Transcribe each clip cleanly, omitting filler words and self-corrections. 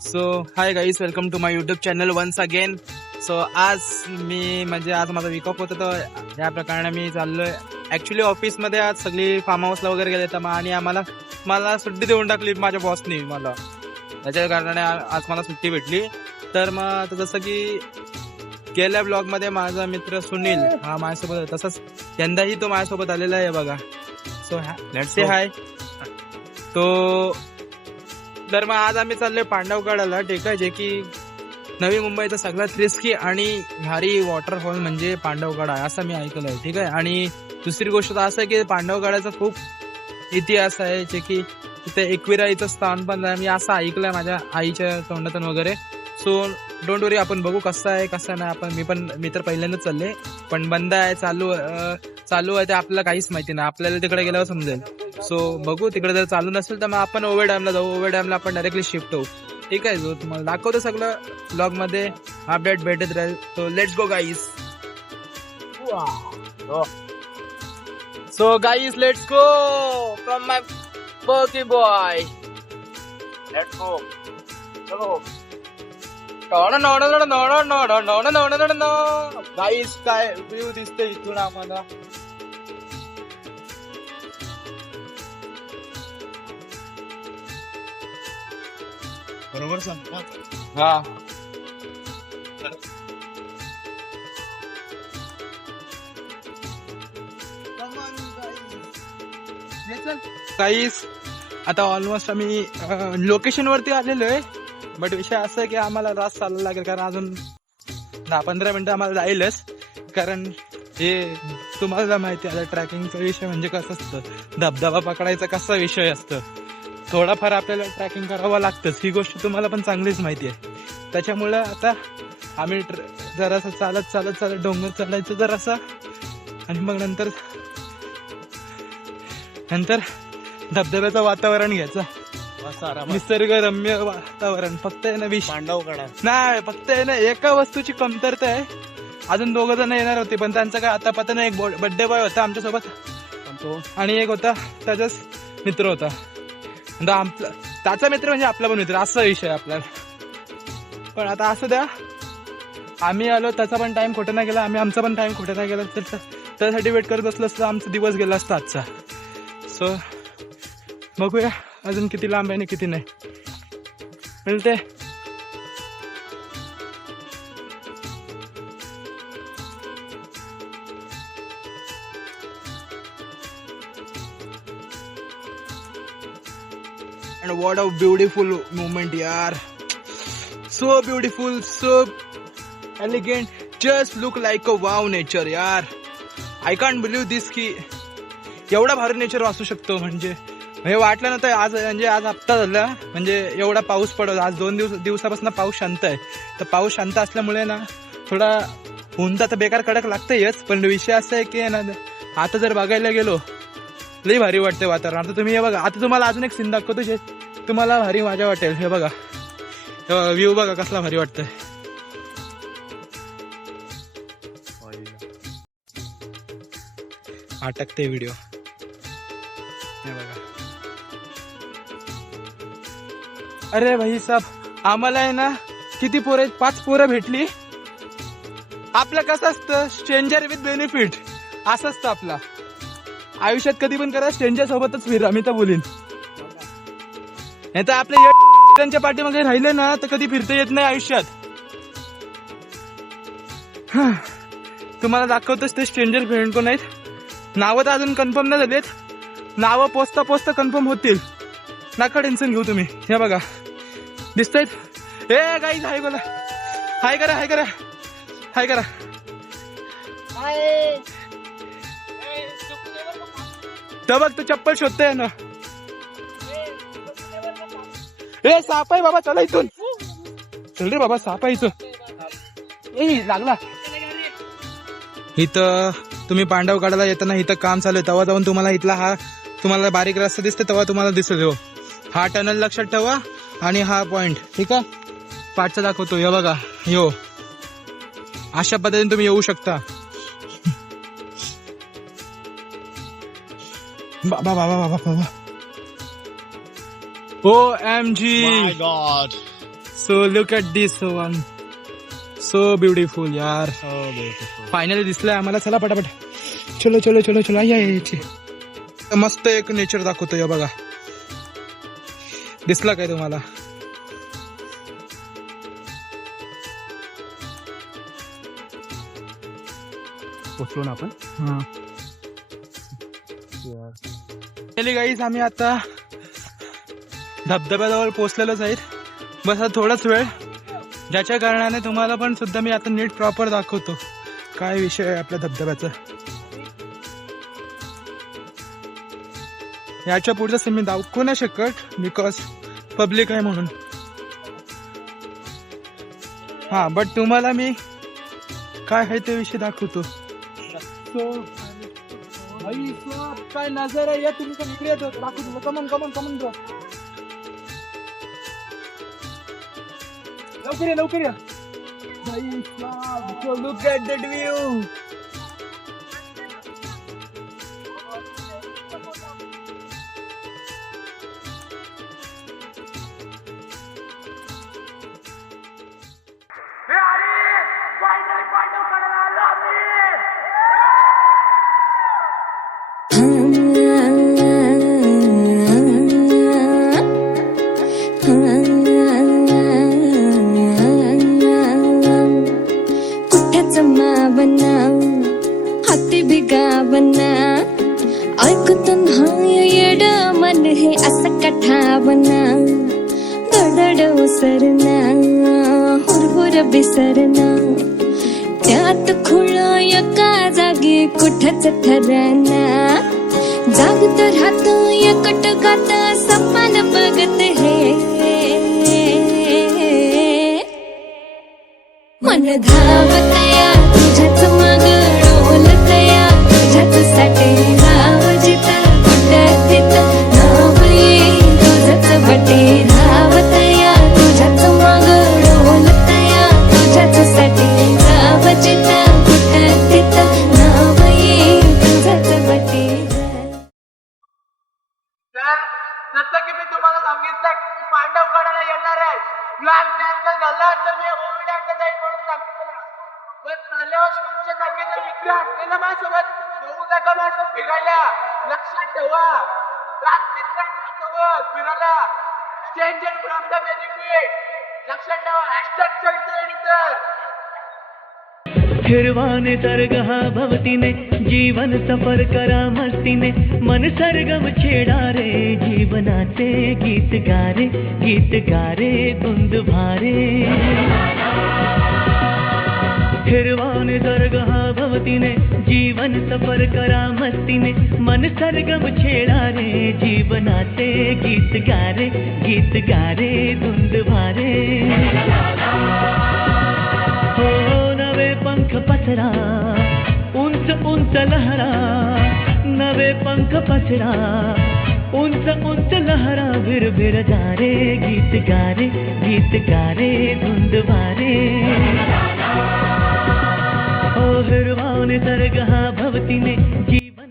So hi guys, welcome to my YouTube channel once again. So आज आज माझा weak of होता, तर या प्रकारे मी चाललोय. ॲक्च्युली ऑफिसमध्ये आज सगळी फार्म हाऊसला वगैरे गेले तर आणि मला सुट्टी देऊन टाकली माझ्या बॉसनी. मला त्याच्या कारणाने आज मला सुट्टी भेटली. तर मग आता जसं की गेल्या ब्लॉगमध्ये माझा मित्र सुनील हा माझ्यासोबत आहे, तसंच यंदाही तो माझ्यासोबत आलेला आहे बघा. सो लेट्स से हाय. तर मग आज आम्ही चाललोय पांडवगडाला, ठीक आहे, जे की नवी मुंबईचा सगळ्यात रिस्की आणि भारी वॉटरफॉल म्हणजे पांडवगड आहे असं मी ऐकलं आहे, ठीक आहे. आणि दुसरी गोष्ट तर असं आहे की पांडवगडाचा खूप इतिहास आहे, जे की तिथे एकविराईचं स्थान पण आहे, मी असं ऐकलंय माझ्या आईच्या तोंडातून वगैरे. सो डोंट वरी, आपण बघू कसं आहे कसं नाही. मी तर पहिल्यांदाच चालले, पण बंद आहे चालू आहे ते आपल्याला काहीच माहिती नाही, आपल्याला तिकडे गेल्यावर समजेल. सो बघू, तिकडे जर चालू नसेल तर मग आपण ओव्हर डॅमला जाऊ. ओव्हर डॅमला आपण डायरेक्टली शिफ्ट होऊ, ठीक आहे. जो तुम्हाला दाखवतो सगळं ब्लॉग मध्ये, अपडेट भेटत राहील. So let's go guys. So guys let's go from my बर्की boy. Let's go, चलो. गाईज काय व्ह्यू दिसते इथून आम्हाला. बरोबर सांग. हा, गाईस आता ऑलमोस्ट आम्ही लोकेशन वरती आलेलो आहे. बट विषय असा आहे की आम्हाला रास चालायला लागेल, कारण अजून 10-15 मिनिटं आम्हाला जाईलच. कारण हे तुम्हाला माहिती आहे, ट्रॅकिंगचा विषय म्हणजे कसं असतं, धबधबा पकडायचा कसा विषय असतं, थोडाफार आपल्याला ट्रॅकिंग करावं लागतंच. ही गोष्ट तुम्हाला पण चांगलीच माहिती आहे. त्याच्यामुळं आता आम्ही जरासं चालत डोंगर चढायचं जरासं, आणि मग नंतर धबधब्याचं वातावरण घ्यायचं, निसर्गरम्य वातावरण. फक्त आहे ना पांडवगडा नाही, फक्त आहे ना एका वस्तूची कमतरता आहे. अजून 2 जण येणार होते, पण त्यांचं काय आता पता नाही. एक बर्थडे बॉय होता आमच्यासोबत, आणि एक होता त्याचाच मित्र होता. त्याचा मित्र म्हणजे आपला पण मित्र, असा विषय आपल्याला. पण आता असं द्या, आम्ही आलो, त्याचा पण टाइम खोटा नाही गेला, आमचा पण टाइम खोटा नाही गेला. त्यासाठी वेट करत बसलो असतं, आमचा दिवस गेला असता आजचा. सो बघूया अजून किती लांब आहे आणि किती नाही. मिळते. And what a beautiful moment, yaar. So beautiful, so elegant. Just look like a wow nature, yaar. I can't believe this की एवढा भारी नेचर असू शकतो. म्हणजे वाटलं नव्हतं. आज हप्ता झाला, म्हणजे एवढा पाऊस पडत. आज 2 दिवसापासून पाऊस शांत आहे. तर पाऊस शांत असल्यामुळे ना थोडा ऊन तर बेकार कडक लागतंयच. पण विषय असा आहे की ना, आता जर बघायला गेलो लई भारी वाटतंय वातावरण. आता तुम्ही हे बघा, आता तुम्हाला अजून एक सीन दाखवतो जे तुम्हाला भारी मजा वाटेल. हे बघा व्ह्यू बघा कसला भारी वाटतंय. अटकते व्हिडिओ. हे बघा. अरे भाई साहेब, आम्हाला आहे ना किती 5 पोरं भेटली. आपलं कसं असतं, स्ट्रेंजर विथ बेनिफिट असं असतं आपलं आयुष्यात. कधी पण करा, स्ट्रेंजर सोबतच फिरा, मी तर बोलीन. नाही तर आपल्या पाठीमागे राहिले ना तर कधी फिरता येत नाही आयुष्यात. तुम्हाला दाखवतोच ते स्ट्रेंजर फ्रेंड कोण आहेत. नावं तर अजून कन्फर्म नाही झालेत, नावं पोचता कन्फर्म होतील. नका टेन्शन घेऊ तुम्ही. हे बघा दिसतायत. ए गाईज, हाय बोला, हाय करा, हाय करा, हाय करा. तर बघ, तू चप्पल शोधतोय ना. ए साप आहे बाबा, चला इथून. चल रे बाबा, साप आहे इथं. ए लागला. इथं तुम्ही पांडवगडाला येताना इथं काम चालू आहे, तेव्हा जाऊन तुम्हाला बारीक रस्ता दिसते, तेव्हा तुम्हाला दिसेल. हो, हा टनल लक्षात ठेवा आणि हा पॉइंट, ठीक आहे. पाठचा दाखवतो, हे बघा. यो अशा पद्धतीने तुम्ही येऊ शकता. बाबा. OMG. My God. So look at this one, so beautiful यार. फायनली दिसलंय आम्हाला. चला पटापट, चलो चलो चलो चलो. यायची मस्त एक नेचर दाखवतोय बघा. दिसला काय तुम्हाला? पोचलो ना आपण. हा गाईज, आम्ही आता धबधब्याजवळ पोहोचलेलोच आहेत. बस आता थोडाच वेळ, ज्याच्या कारणाने तुम्हाला पण सुद्धा मी आता नीट प्रॉपर दाखवतो काय विषय आहे आपल्या धबधब्याचा. याच्या पुढचं मी दाखवू नाही शकत बिकॉज पब्लिक आहे म्हणून. हा, बट तुम्हाला मी काय आहे ते विषय दाखवतो. काय नजर आहे या, तुम्ही पण इकडे येतो दाखवतो. कमन कमन कमन ब्रो, लवकर या लवकर या. Look at that view. हाती बिगावना ऐकून येड मन हे असं कठावना. दडड उसरना हुरहुर बिसरना, त्यात खुळ एका जागी कुठच ठरना. जागत राहत एकट गात सपन बघत हे, मन धावतया तुझ्याच मग डोलतया. तुझ्याच साठी राव जिता कुठं तिथं नाव येईल तुझंच बटे. धावतया तुझ्याच मग डोलतया. तुझ्याच साठी राव जिता कुठं तिथं नाव येईल तुझंच बटे. जसं की मी तुम्हाला सांगितलं की मी पांडवगडाला येणार आहे. प्लॅन कॅन्सल झाला तर मी ओरड्याकडे जाईल म्हणून सांगितलं. पण चालल्यावर तुमच्या जागेचा मित्र असलेला माझ्यासोबत येऊ नका माझ्यासोबत फिरायला. लक्षात ठेवा, मित्रांसोबत फिरायला. Change from the benefit. लक्षात ठेवा, हॅशटॅग चलतोय तर. फिरवाने तरगहा भवतीने जीवन सफर करा मस्तीने. मन सरगम छेडा रे जीवनाचे गीत गारे धुंद भारे. फिरवाने तरगहा भवतीने जीवन सफर करा मस्तीने. मन सरगम छेडा रे जीवनाचे गीत गारे धुंद भारे. नवे पंख पसरा उंच उंच लहरा. नवे पंख पसरा उंच उंच लहरा. भिर भिर जा रे गीत गारे धुंद भारे. ओ हिरवाने तरगहा भवतीने जीवन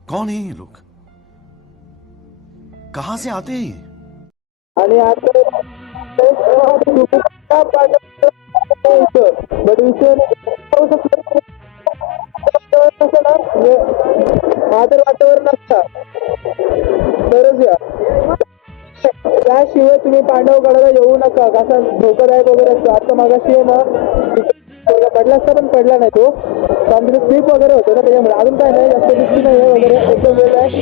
कौन है ये लोग, कहाँ से आते हैं? आणि आता आदर वातावरण असता तरच या. त्याशिवाय तुम्ही पांडवगडाला येऊ नका. कसा धोकादायक वगैरे असतो. आता मागाशी आहे ना पडला असता पण पडला नाही तो. कारण तिथे स्लीप वगैरे होतो ना, त्याच्यामुळे अजून काय नाही जास्त दिसली नाही वगैरे. एकदम वेळ आहे.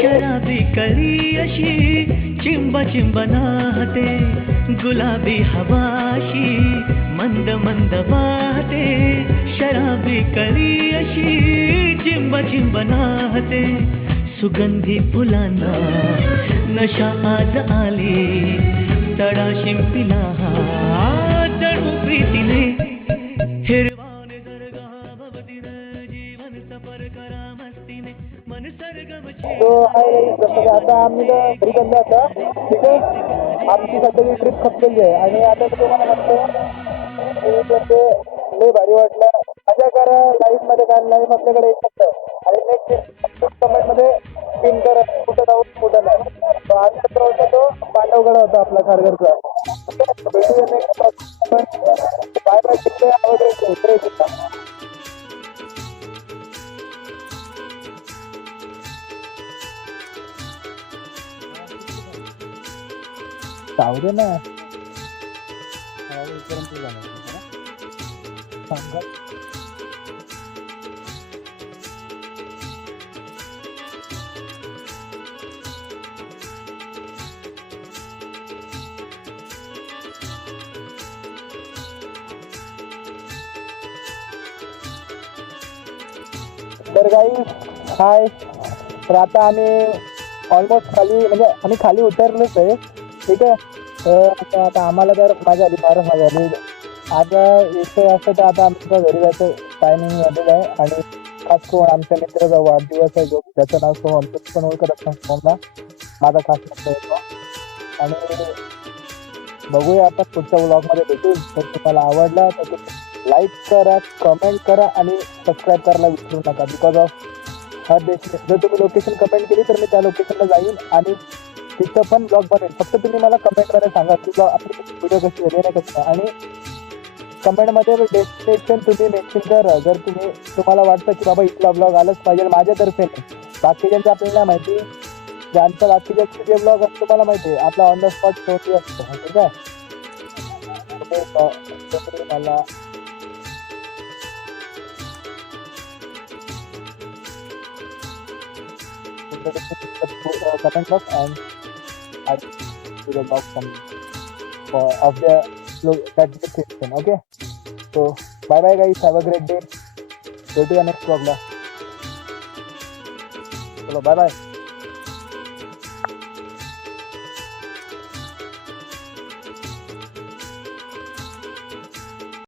शराबी कली अशी चिंब चिंब नाहते. गुलाबी हवाशी मंद मंद वाहते. शराबी कली अशी चिंब चिंब नाहते. सुगंधी फुलांना नशा आज आली. तडा शिंपिला जणू प्रीतीने. हिरवाने दरगहा भवतीने जीवन सफर करा मस्तीने. मन सरगम तो आहे जसं आता आम्ही घरी बंद आता. ठीक आहे, आमची सध्याची ट्रिप खपलेली आहे. आणि आता तुम्हाला म्हणतो लय भारी वाटलं. मजा एन्जॉय करा लाईव्ह मध्ये, कारण लाईव्ह आपल्याकडे एक फक्त. आणि नेक्स्ट कमेंट मध्ये पिन करा कुठं जाऊन कुठं नाही. तो आजचा प्रवास तो पांडवगड होता आपला खारघरचा. भेटूया नेक्स्ट. Bye bye. तिकडे आवड जाऊ दे ना. सांगा. तर काही हाय. तर आता आम्ही ऑलमोस्ट खाली, म्हणजे आम्ही खाली उतरलोच आहे. ठीक आहे. तर आता आम्हाला तर मजा आली, फारच मजा आली. आता विषय असं तर आता आमच्या घरी जायचं टायमिंग झालेलं आहे. आणि खास करून आमच्या मित्राचा वाढदिवस आहे, जो ज्याचं नाव सोहम. तुम्ही पण ओळखत असता सोहमला. माझा खास मित्र येतो. आणि बघूया आपण पुढच्या व्लॉगमध्ये भेटू. तर तुम्हाला आवडला तर तुम्ही लाईक करा, कमेंट करा आणि सबस्क्राईब करायला विसरू नका. बिकॉज ऑफ हर देश जर तुम्ही लोकेशन कमेंट केली तर मी त्या लोकेशनला जाईन आणि तिथं पण ब्लॉग बनेल. फक्त तुम्ही मला कमेंटमध्ये सांगा की ब्लॉग आपली व्हिडिओ कशी झाली नाही कसं. आणि कमेंटमध्ये डेस्टिनेशन तुम्ही मेन्शन करा. जर तुम्हाला वाटतं की बाबा इथला ब्लॉग आलाच पाहिजे माझ्यातर्फे नाही, बाकीच्यांचं आपल्याला माहिती, ज्यांचा बाकीच्या जे ब्लॉग असतो मला माहिती आहे आपला ऑन द स्पॉट शोटी असतो. ठीक आहे. मला comment box and add to the box of the that description. Okay, so bye bye guys, have a great day. Go to your next vlog. Chalo, bye bye.